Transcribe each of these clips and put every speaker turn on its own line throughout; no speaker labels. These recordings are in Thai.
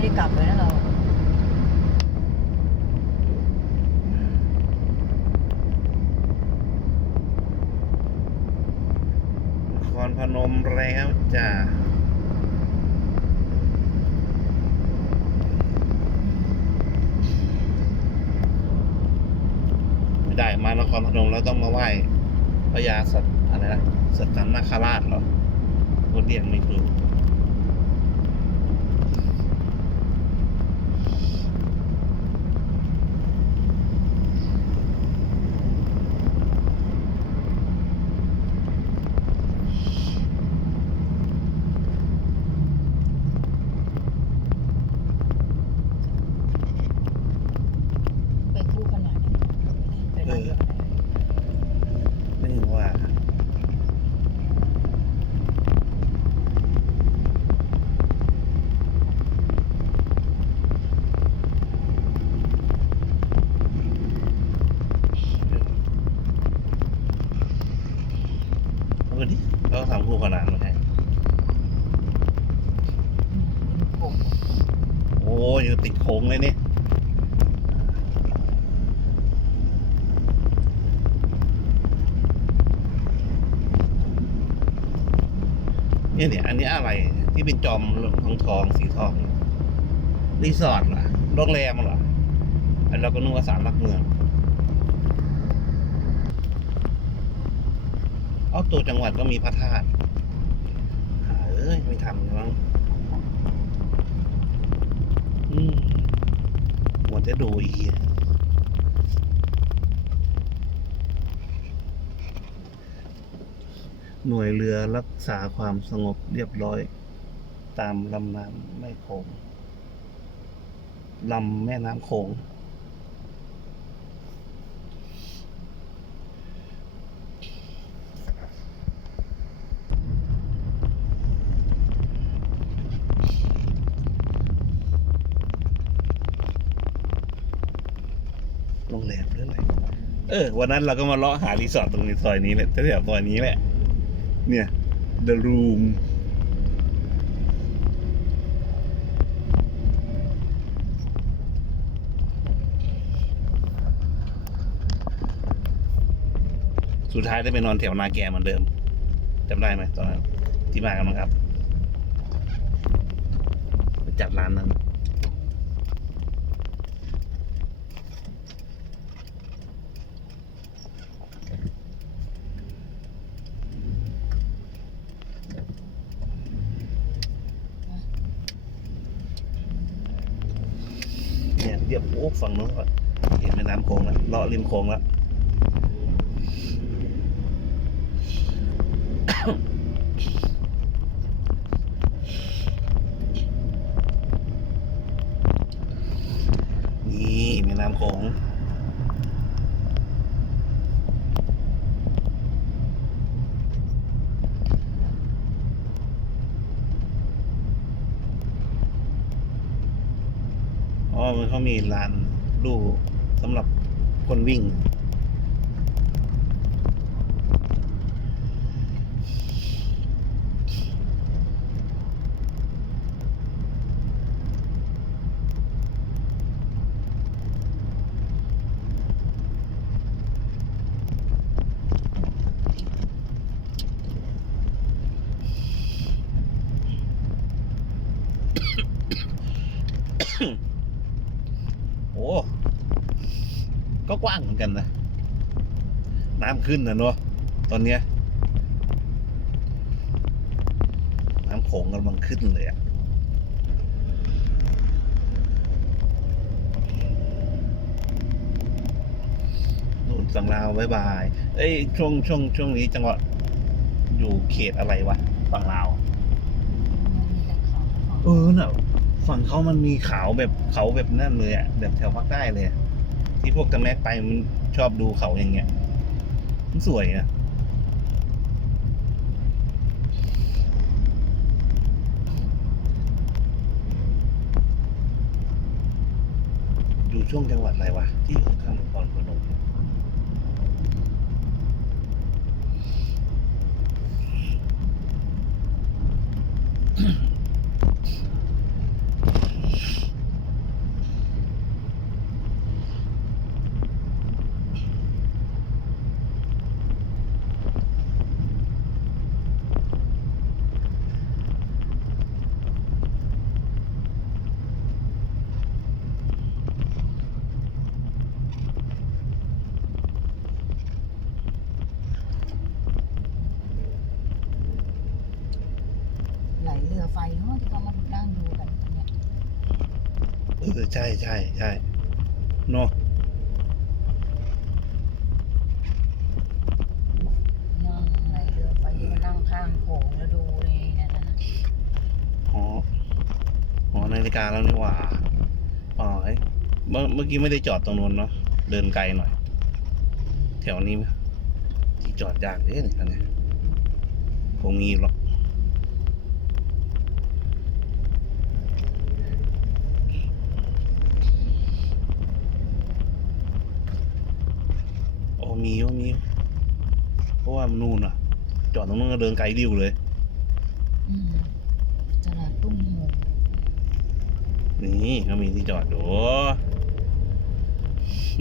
ไม่ได้กลับเลยนะเรา
นครพนมแล้วจ้าไม่ได้มานครพนมแล้วต้องมาไหว้พญาสัตอะไรนะสัตตนาคราชเหรอคนเรียกไม่ถูก
ไปคู่ขนาดนี้ไปร้านเดียวกันได้
ไม่รู้ว่า เอาไปดิเขาทำคู่ขนานมาให้
อืมเป็นโป่ง
โอ้ยอยู่ติดโค้ งเลยนี่เนี่ยเนี่ยอันนี้อะไรที่เป็นจอมทองทองสีทองรีสอร์ทเหรอโรงแรมเหรออันเราก็นึกว่าสารหลักเมืองเอาตัวจังหวัดก็มีพระธาตุเอ้ยไม่ทำเลยมั้ง อืม ก็ดูอีกหน่วยเรือรักษาความสงบเรียบร้อย ตามลำน้ำแม่โขงลำแม่น้ำโขง แรมหรืออะไรเออ วันนั้นเราก็มาเลาะหารีสอร์ทตรงนี้ซอยนี้แหละแถวซอยนี้แหละ เนี่ย The Room สุดท้ายได้ไปนอนแถวนาแกเหมือนเดิมจำได้ไหมตอนนั้นที่มากันมั้งครับ ไปจัดร้านนั้น เนี่ย กฝั่งนู้นก็เห็นแม่น้ำโขงแล้วเลาะริมโขงแล้วนี่แม่น้ำโขง อ๋อมันเขามีลานลู่สำหรับคนวิ่ง โอ้ก็กว้างเหมือนกันนะ น้ำขึ้นนะเนาะตอนเนี้ย น้ำโขงกำลังขึ้นเลยอะนู่นสังลาวบายบาย เอ้ย ช่วงช่วงช่วงนี้จังหวะอยู่เขตอะไรวะฝั่งลาว
เขาเขา
เอะ ฝั่งเขามันมีเขาแบบเขาแบบนั่นเลยอะแบบแถวภาคใต้เลยที่พวกตะแม็กไปมันชอบดูเขาอย่างเงี้ย มันสวยอะอยู่ช่วงจังหวัดอะไรวะที่อยู่ข้างนครพนม เออใช่ใช่ใช่เนาะ
นั่งไหนเรือไฟมานั่งข้างโขงแล้วดูเลยนั่นน่ะ
อ๋ออ๋อนาฬิกาแล้วนี่หว่าอ๋อเอ้ยเมื่อเมื่อกี้ไม่ได้จอดตรงนู้นเนาะเดินไกลหน่อย แถวนี้ไหมที่จอดยากเด้เนี่ยอันเนี้ยคงมีหรอกโอ้มีก็มี เพราะ ว่ามันนู่นอะ จอดตรงนู้นก็เดินไกลริ้วเลย
อืมตลาดตุ้มหู
นี่ก็มีที่จอดอยู่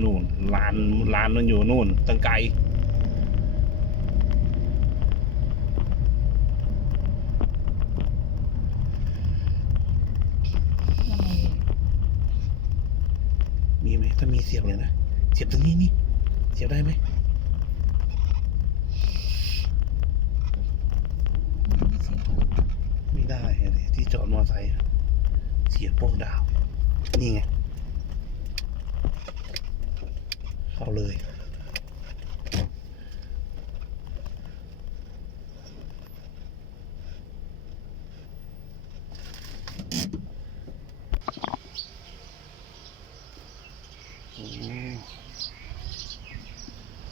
นู่นลานลานมันอยู่นู่นตั้งไกล
ทำไม
มีไหมถ้ามีเสียบเลยนะ เสียบตรงนี้นี่ เสียบได้ไหม
ไม่เสีย
ไม่ได้อะดิ ที่จอดมอไซค์เสียบโป้ดาว นี่ไง เข้าเลย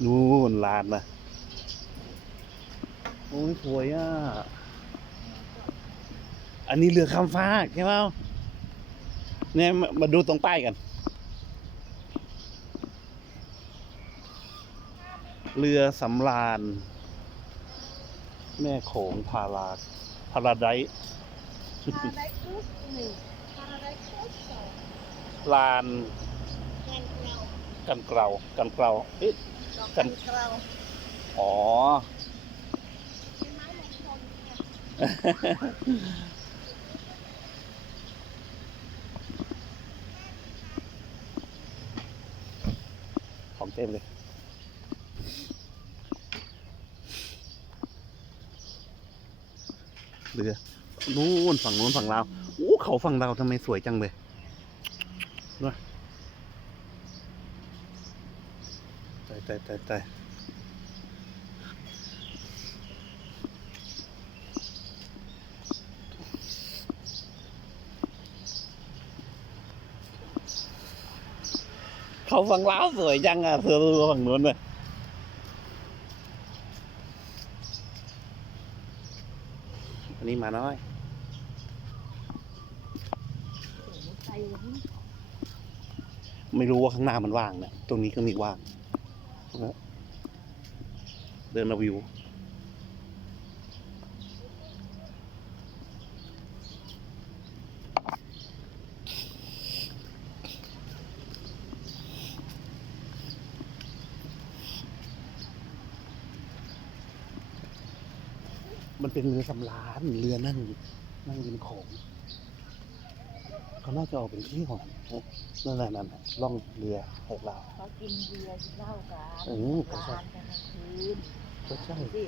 นู่นลานนะโอ้ยสวยอะ อันนี้เรือข้ามฟากใช่ไหมเนี่ยมามาดูตรงป้ายกัน เรือสำราญ แม่โขงพาราพาราไดซ์
Paradise Cruise หนึ่ง Paradise Cruise สอง
ลาน
งานเรา
กันเกลากันเกลาเอ๊ะ
ดอก
กั
กันนเรา
อ๋อ
เต็
มเลยเรือนู้นฝั่งนู้นฝั่งลาวโอ้เขาฝั่งเราวทำไมสวยจังเลยด้วยตายตายตายตาย เขาฝั่งลาวสวยจังอะเธอดูฝั่งนู้นเลยอันนี้มาน้อยไม่รู้ว่าข้างหน้ามันว่างเนี่ยตรงนี้ก็มีว่าง เดินมาวิว มันเป็นเรือสำราญเรือนั่งนั่งริมโขงเขาน่าจะออกเป็นที่ของนั่นแหละนั่นน่ะล่องเรือหกลาว
เขากินเบียร์กินเหล้ากัน
เออก็ใช่
ร้านกันกลางคืน
ก็ใช่
สิ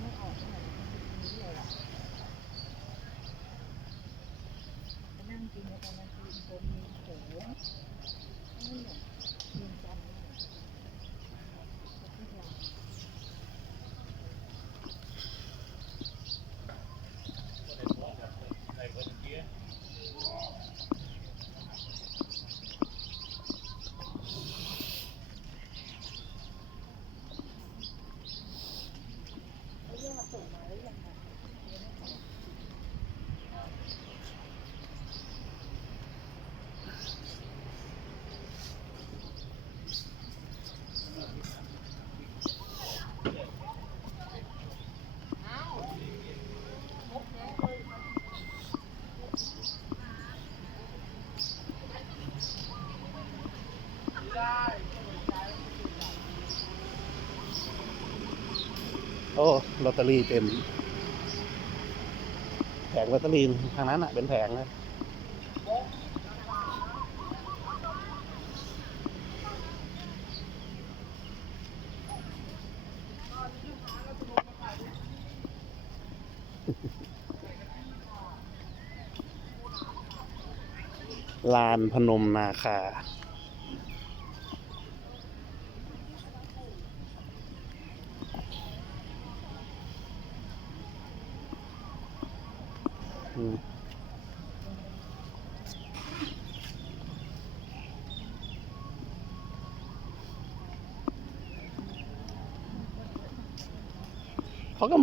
ไม่ออกขนาดนี้เลยล่ะไปนั่งกินกันตอนกลางคืนคนมีโขงนั่นแหละยืนกันเนี่ย
โอ้ลอตเตอรี่เต็ม แผงลอตเตอรี่ทางนั้นอะ เป็นแผงเลยลานพนมนาคา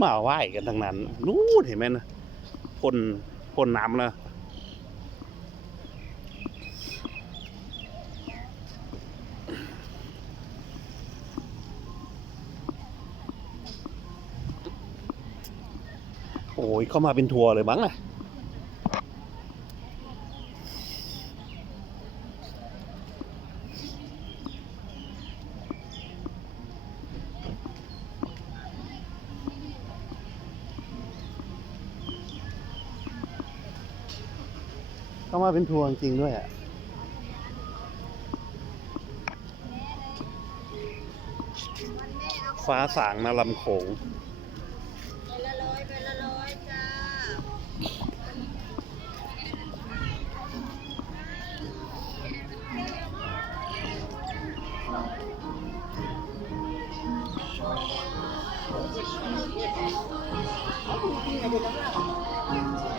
มาไหว้กันทั้งนั้น นู่นเห็นไหมนะพ่นพ่นน้ำแล้วโอ้ยเข้ามาเป็นทัวร์เลยมั้งอะ เข้ามาเป็นทัวร์จริงด้วยอะฟ้าสางนาลำโขง
ไปละร้อยไปละร้อยจ้า
ใ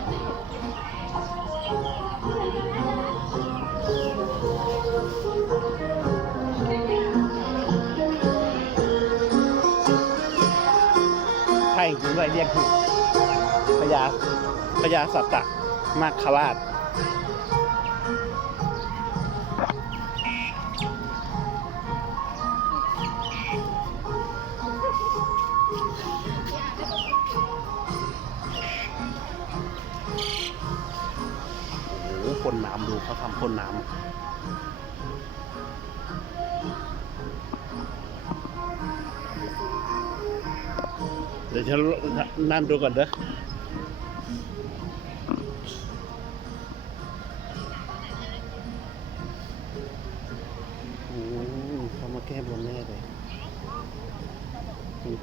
ช่จริงด้วยเรียกถูกพญาพญาสัตตะนาคราชโอ้โหพ่นน้ำดูเขาทำพ่นน้ำ ฉันนั่นดูก่อนเด้อโอ้เขามาแก้บนแน่เลยม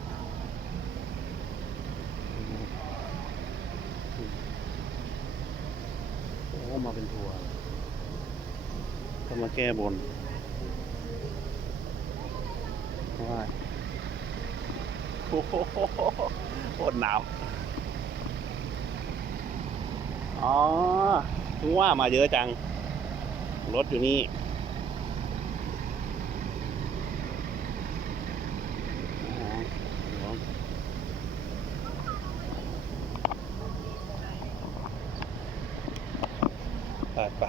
โอ้มาเป็นทัวร์เขามาแก้บนว่า โอ้โหโคตรหนาว อ๋อว่ามาเยอะจัง รถอยู่นี่อ๋อเดี๋ยวไปไป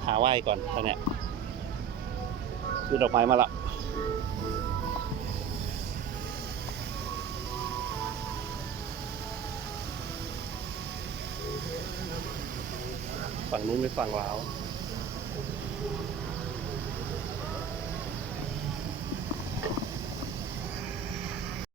หาไหว้ก่อนตอนเนี้ยคือดอกไม้มาละฝั่งนู้นไม่ฝั่งลาว